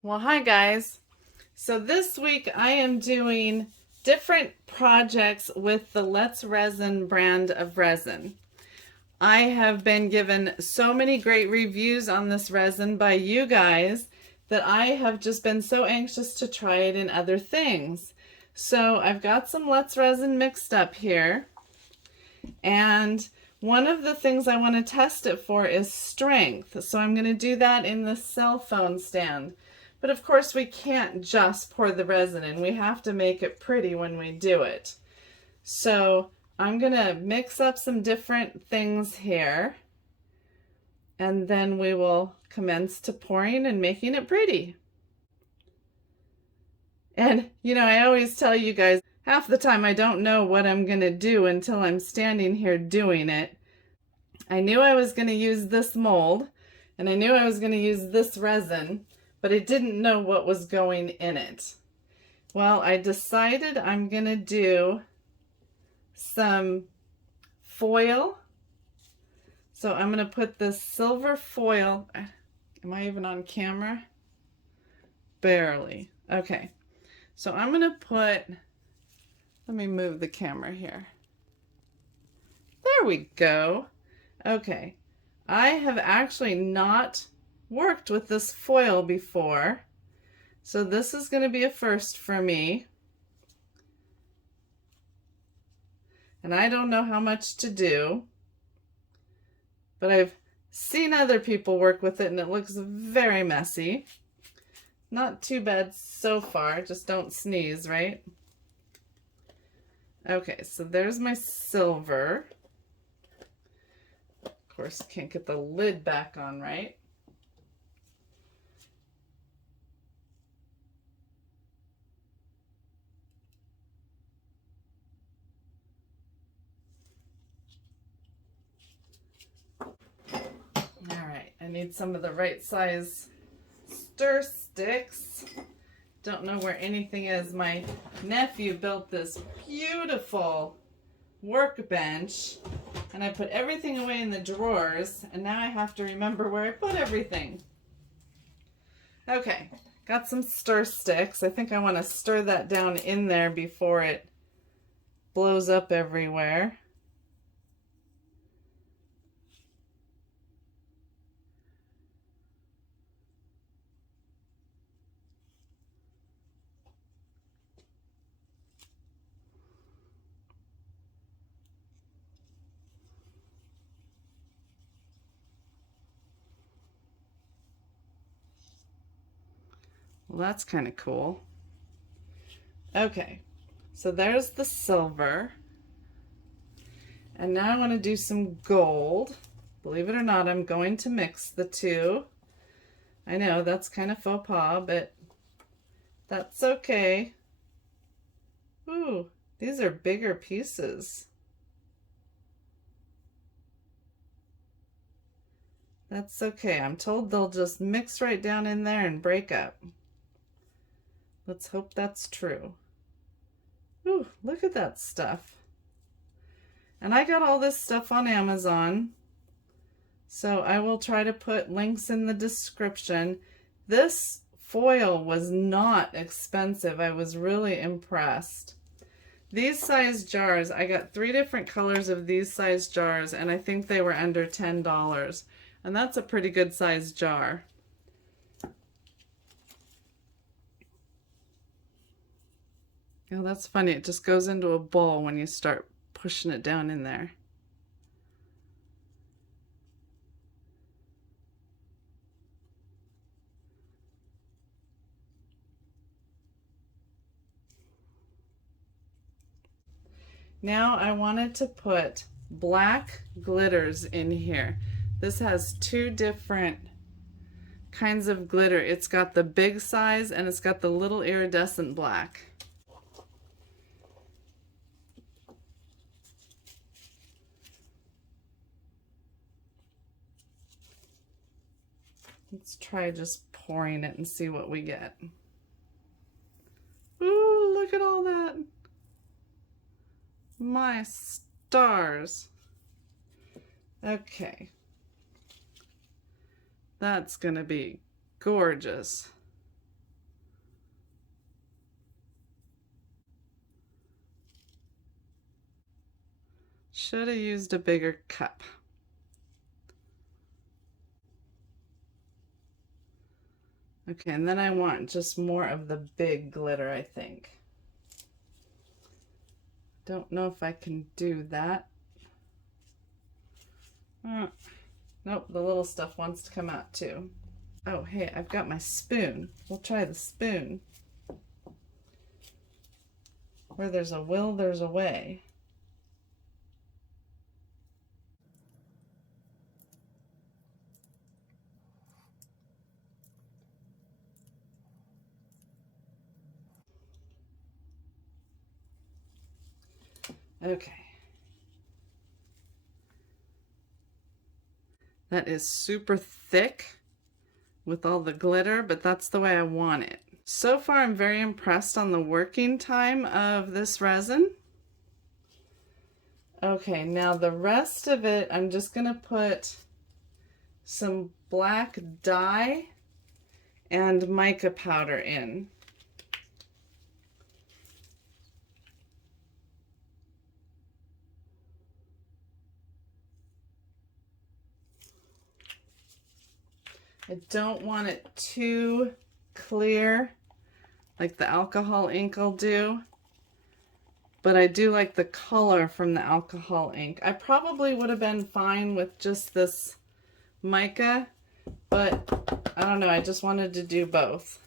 Well, hi guys. So this week I am doing different projects with the Let's Resin brand of resin. I have been given so many great reviews on this resin by you guys that I have just been so anxious to try it in other things. So I've got some Let's Resin mixed up here, and one of the things I want to test it for is strength. So I'm going to do that in the cell phone stand. But of course we can't just pour the resin in. We have to make it pretty when we do it. So I'm going to mix up some different things here, and then we will commence to pouring and making it pretty. And you know, I always tell you guys, half the time I don't know what I'm going to do until I'm standing here doing it. I knew I was going to use this mold, and I knew I was going to use this resin, but I didn't know what was going in it. Well, I decided I'm going to do some foil. So I'm going to put this silver foil. Am I even on camera? Barely. Okay. So I'm going to put, let me move the camera here. There we go. Okay. I have actually not worked with this foil before, so this is going to be a first for me. And I don't know how much to do, but I've seen other people work with it and it looks very messy. Not too bad so far, just don't sneeze, right? Okay, so there's my silver. Of course, can't get the lid back on, right? Alright, I need some of the right size stir sticks. Don't know where anything is. My nephew built this beautiful workbench, and I put everything away in the drawers, and now I have to remember where I put everything. Okay, got some stir sticks. I think I want to stir that down in there before it blows up everywhere. Well, that's kind of cool. Okay, so there's the silver. And now I want to do some gold. Believe it or not, I'm going to mix the two. I know that's kind of faux pas, but that's okay. Ooh, these are bigger pieces. That's okay. I'm told they'll just mix right down in there and break up. Let's hope that's true. Ooh, look at that stuff. And I got all this stuff on Amazon, so I will try to put links in the description. This foil was not expensive. I was really impressed. These size jars, I got 3 different colors of these size jars, and I think they were under $10. And that's a pretty good size jar. Oh, that's funny. It just goes into a bowl when you start pushing it down in there. Now I wanted to put black glitters in here. This has 2 different kinds of glitter. It's got the big size and it's got the little iridescent black. Let's try just pouring it and see what we get. Ooh, look at all that. My stars. Okay. That's gonna be gorgeous. should have used a bigger cup. Okay, and then I want just more of the big glitter, I think. Don't know if I can do that. Nope, the little stuff wants to come out too. Oh, hey, I've got my spoon. We'll try the spoon. Where there's a will, there's a way. Okay. That is super thick with all the glitter, but that's the way I want it. So far, I'm very impressed on the working time of this resin. Okay, now the rest of it, I'm just gonna put some black dye and mica powder in. I don't want it too clear like the alcohol ink will do, but I do like the color from the alcohol ink. I probably would have been fine with just this mica, but I don't know, I just wanted to do both.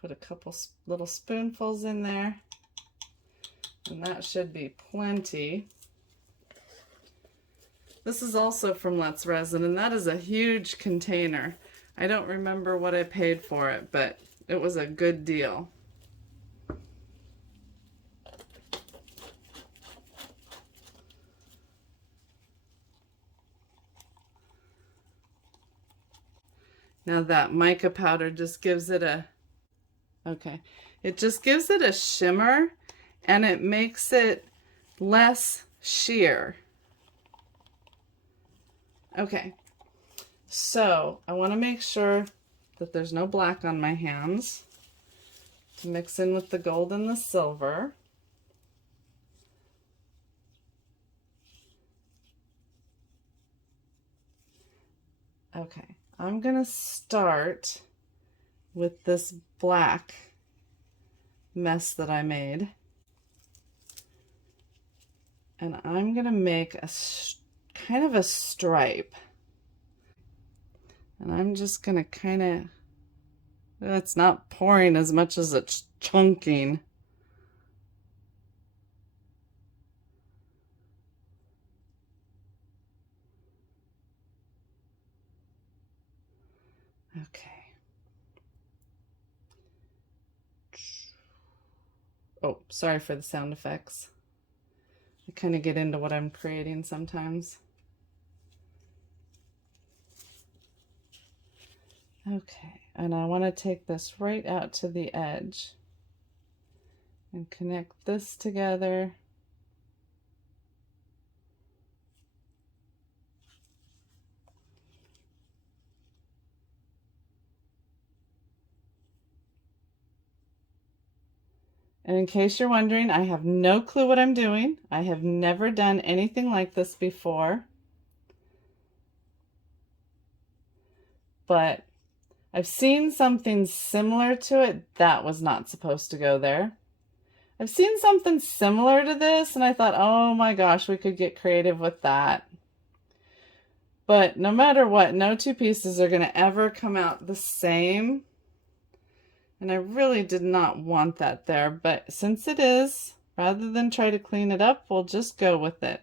Put a couple little spoonfuls in there, and that should be plenty. This is also from Let's Resin, and that is a huge container. I don't remember what I paid for it, but it was a good deal. Now that mica powder just gives it a, it just gives it a shimmer, and it makes it less sheer. Okay, so I want to make sure that there's no black on my hands to mix in with the gold and the silver. Okay, I'm gonna start with this black mess that I made, and I'm gonna make a kind of a stripe, and I'm just gonna kind of, it's not pouring as much as it's chunking. Okay. Oh, sorry for the sound effects. I kind of get into what I'm creating sometimes. Okay, and I want to take this right out to the edge and connect this together. And in case you're wondering, I have no clue what I'm doing. I have never done anything like this before. But I've seen something similar to it. That was not supposed to go there. I've seen something similar to this, and I thought, oh my gosh, we could get creative with that. But no matter what, no two pieces are going to ever come out the same. And I really did not want that there, but since it is, rather than try to clean it up, we'll just go with it.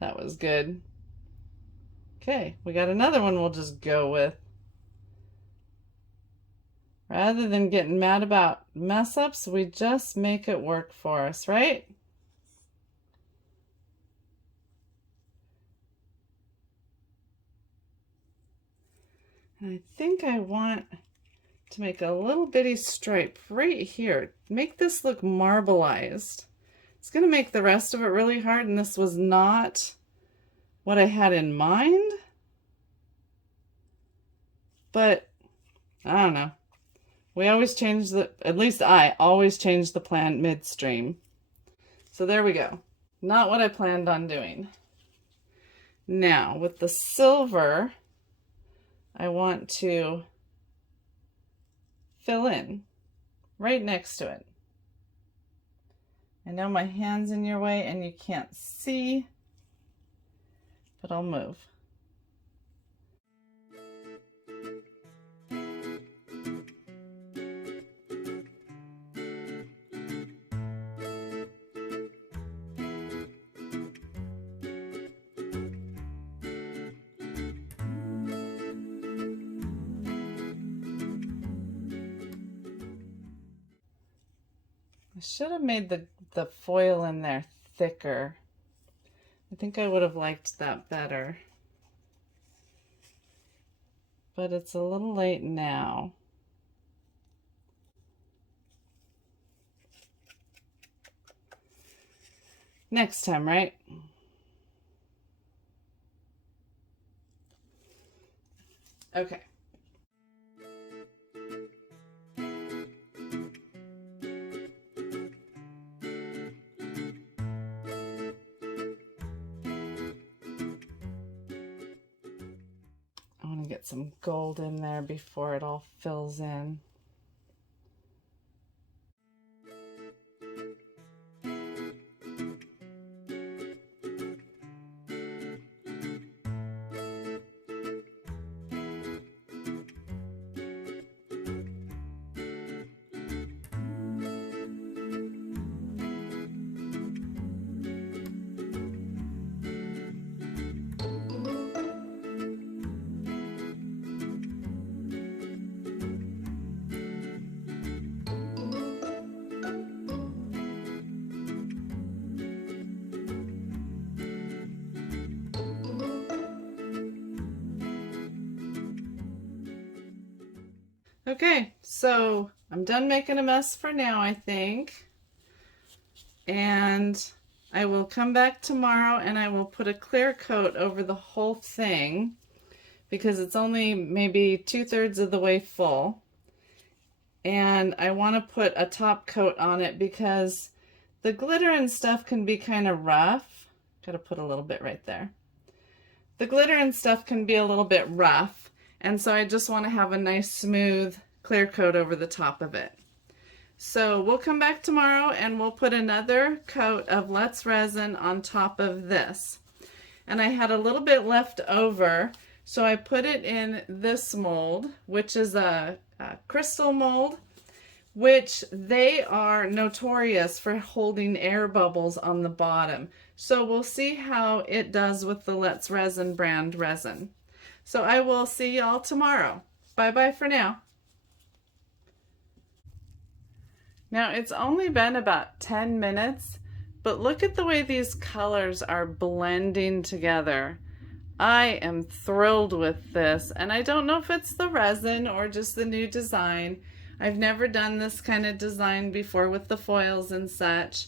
That was good. Okay, we got another one we'll just go with. Rather than getting mad about mess ups, we just make it work for us, right? And I think I want to make a little bitty stripe right here. Make this look marbleized. It's going to make the rest of it really hard, and this was not what I had in mind. But I don't know. We always change at least I always change the plan midstream. So there we go. Not what I planned on doing. Now with the silver, I want to fill in right next to it. I know my hand's in your way and you can't see, but I'll move. I should have made the foil in there thicker. I think I would have liked that better. But it's a little late now. Next time, right? Okay. I want to get some gold in there before it all fills in. Okay, so I'm done making a mess for now, I think. And I will come back tomorrow and I will put a clear coat over the whole thing because it's only maybe 2/3 of the way full. And I want to put a top coat on it because the glitter and stuff can be kind of rough. Got to put a little bit right there. The glitter and stuff can be a little bit rough, and so I just want to have a nice smooth clear coat over the top of it. So we'll come back tomorrow and we'll put another coat of Let's Resin on top of this. And I had a little bit left over, so I put it in this mold, which is a crystal mold, which they are notorious for holding air bubbles on the bottom. So we'll see how it does with the Let's Resin brand resin. So I will see y'all tomorrow. Bye-bye for now. Now it's only been about 10 minutes, but look at the way these colors are blending together. I am thrilled with this, and I don't know if it's the resin or just the new design. I've never done this kind of design before with the foils and such,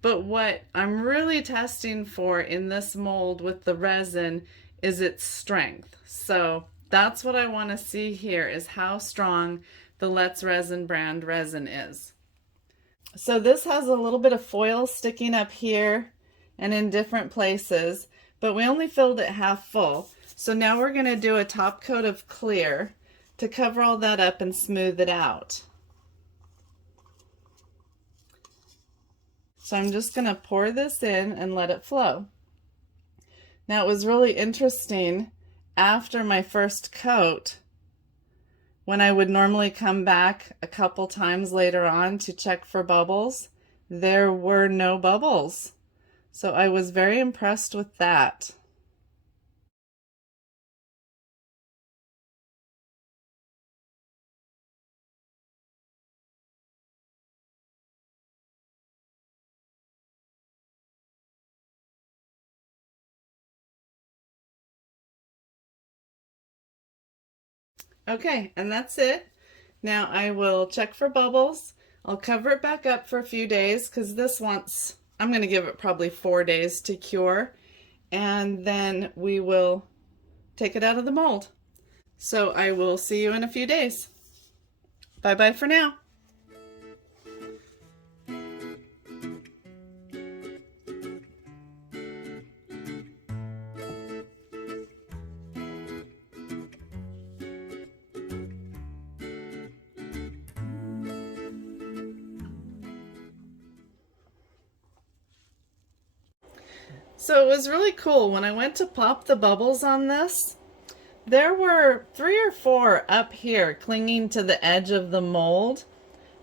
but what I'm really testing for in this mold with the resin is its strength. So that's what I want to see here, is how strong the Let's Resin brand resin is. So this has a little bit of foil sticking up here and in different places, but we only filled it half full. So now we're going to do a top coat of clear to cover all that up and smooth it out. So I'm just going to pour this in and let it flow. Now it was really interesting, after my first coat, when I would normally come back a couple times later on to check for bubbles, there were no bubbles. So I was very impressed with that. Okay, and that's it. Now I will check for bubbles. I'll cover it back up for a few days because I'm going to give it probably 4 days to cure, and then we will take it out of the mold. So I will see you in a few days. Bye bye for now. So it was really cool when I went to pop the bubbles on this. There were 3 or 4 up here clinging to the edge of the mold,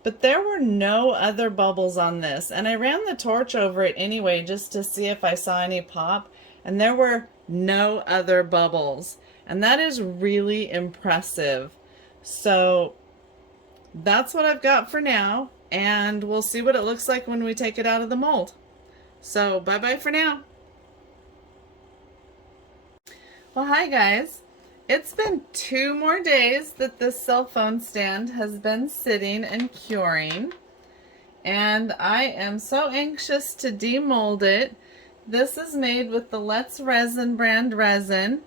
but there were no other bubbles on this. And I ran the torch over it anyway just to see if I saw any pop, and there were no other bubbles. And that is really impressive. So that's what I've got for now, and we'll see what it looks like when we take it out of the mold. So bye-bye for now. Well, hi guys. It's been 2 more days that this cell phone stand has been sitting and curing, and I am so anxious to demold it. This is made with the Let's Resin brand resin,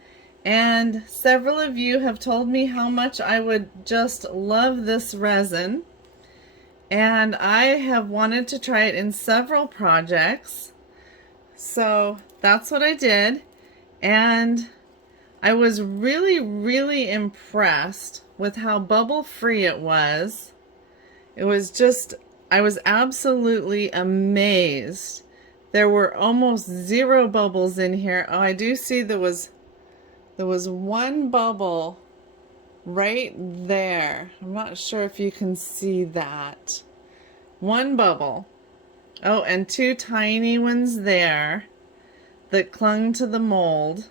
and several of you have told me how much I would just love this resin, and I have wanted to try it in several projects. So that's what I did, and I was really impressed with how bubble free it was. It was just, I was absolutely amazed. There were almost 0 bubbles in here. Oh, I do see there was 1 bubble right there. I'm not sure if you can see that. 1 bubble. Oh, and 2 tiny ones there that clung to the mold.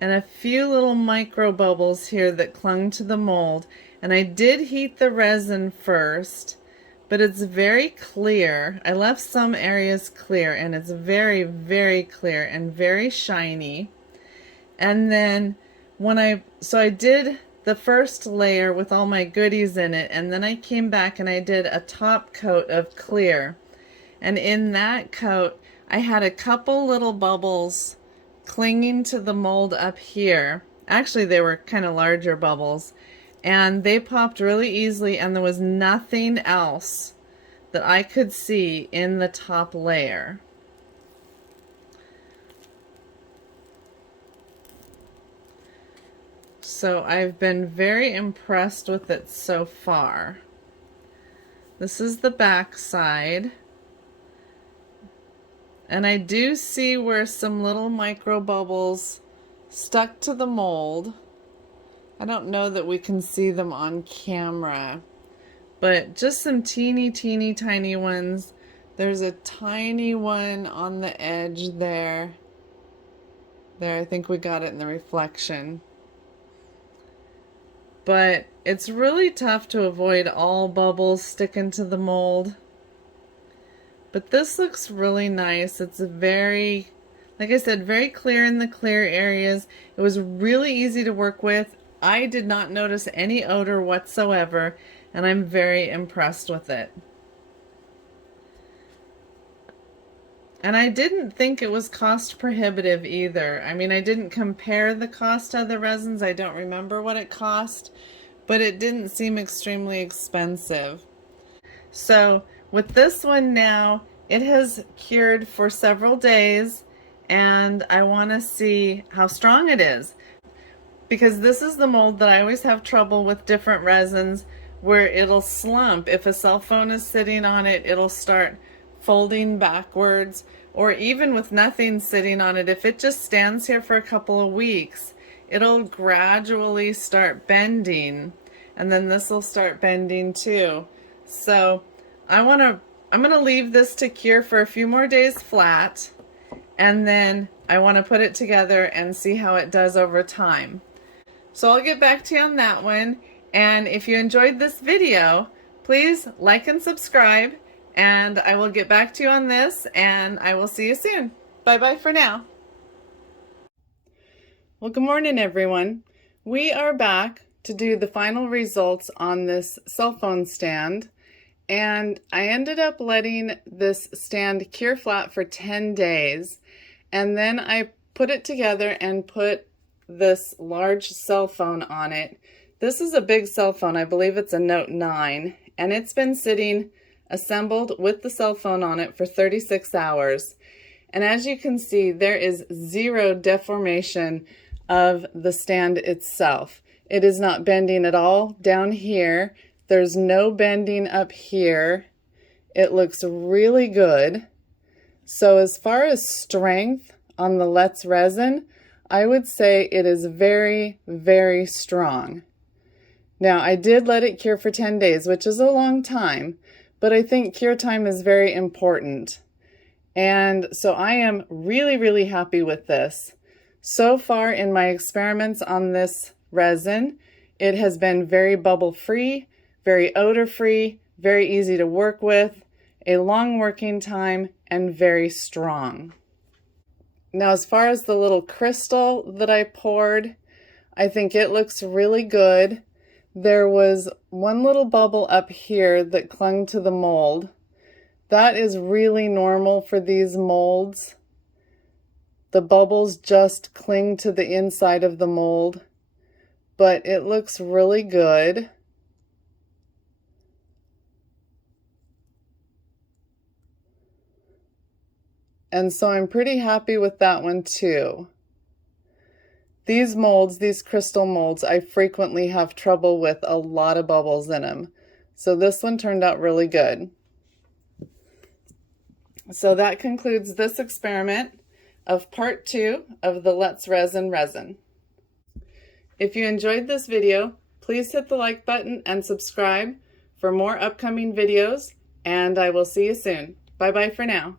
And a few little micro bubbles here that clung to the mold. And I did heat the resin first, but it's very clear. I left some areas clear, and it's very clear and very shiny. And then so I did the first layer with all my goodies in it, and then I came back and I did a top coat of clear. And in that coat, I had a couple little bubbles clinging to the mold up here. Actually, they were kind of larger bubbles, and they popped really easily, and there was nothing else that I could see in the top layer. So I've been very impressed with it so far. This is the back side. And I do see where some little micro bubbles stuck to the mold. I don't know that we can see them on camera, but just some teeny tiny ones. There's a tiny one on the edge there. There, I think we got it in the reflection. But it's really tough to avoid all bubbles sticking to the mold. But this looks really nice. It's very, like I said, very clear in the clear areas. It was really easy to work with. I did not notice any odor whatsoever, and I'm very impressed with it. And I didn't think it was cost prohibitive either. I mean, I didn't compare the cost of the resins. I don't remember what it cost, but it didn't seem extremely expensive. So with this one now, it has cured for several days, and I want to see how strong it is, because this is the mold that I always have trouble with different resins, where it'll slump. If a cell phone is sitting on it, it'll start folding backwards, or even with nothing sitting on it, if it just stands here for a couple of weeks, it'll gradually start bending, and then this will start bending too. So I'm gonna leave this to cure for a few more days flat, and then I want to put it together and see how it does over time. So I'll get back to you on that one, and if you enjoyed this video, please like and subscribe, and I will get back to you on this, and I will see you soon. Bye bye for now. Well, good morning everyone. We are back to do the final results on this cell phone stand, and I ended up letting this stand cure flat for 10 days, and then I put it together and put this large cell phone on it. This is a big cell phone. I believe it's a Note 9, and it's been sitting assembled with the cell phone on it for 36 hours. And as you can see, there is zero deformation of the stand itself. It is not bending at all down here. There's no bending up here. It looks really good. So as far as strength on the Let's Resin, I would say it is very, very strong. Now, I did let it cure for 10 days, which is a long time, but I think cure time is very important. And so I am really, really happy with this. So far in my experiments on this resin, it has been very bubble-free, very odor-free, very easy to work with, a long working time, and very strong. Now, as far as the little crystal that I poured, I think it looks really good. There was one little bubble up here that clung to the mold. That is really normal for these molds. The bubbles just cling to the inside of the mold, but it looks really good. And so I'm pretty happy with that one too. These molds, these crystal molds, I frequently have trouble with a lot of bubbles in them. So this one turned out really good. So that concludes this experiment of part 2 of the Let's Resin resin. If you enjoyed this video, please hit the like button and subscribe for more upcoming videos, and I will see you soon. Bye-bye for now.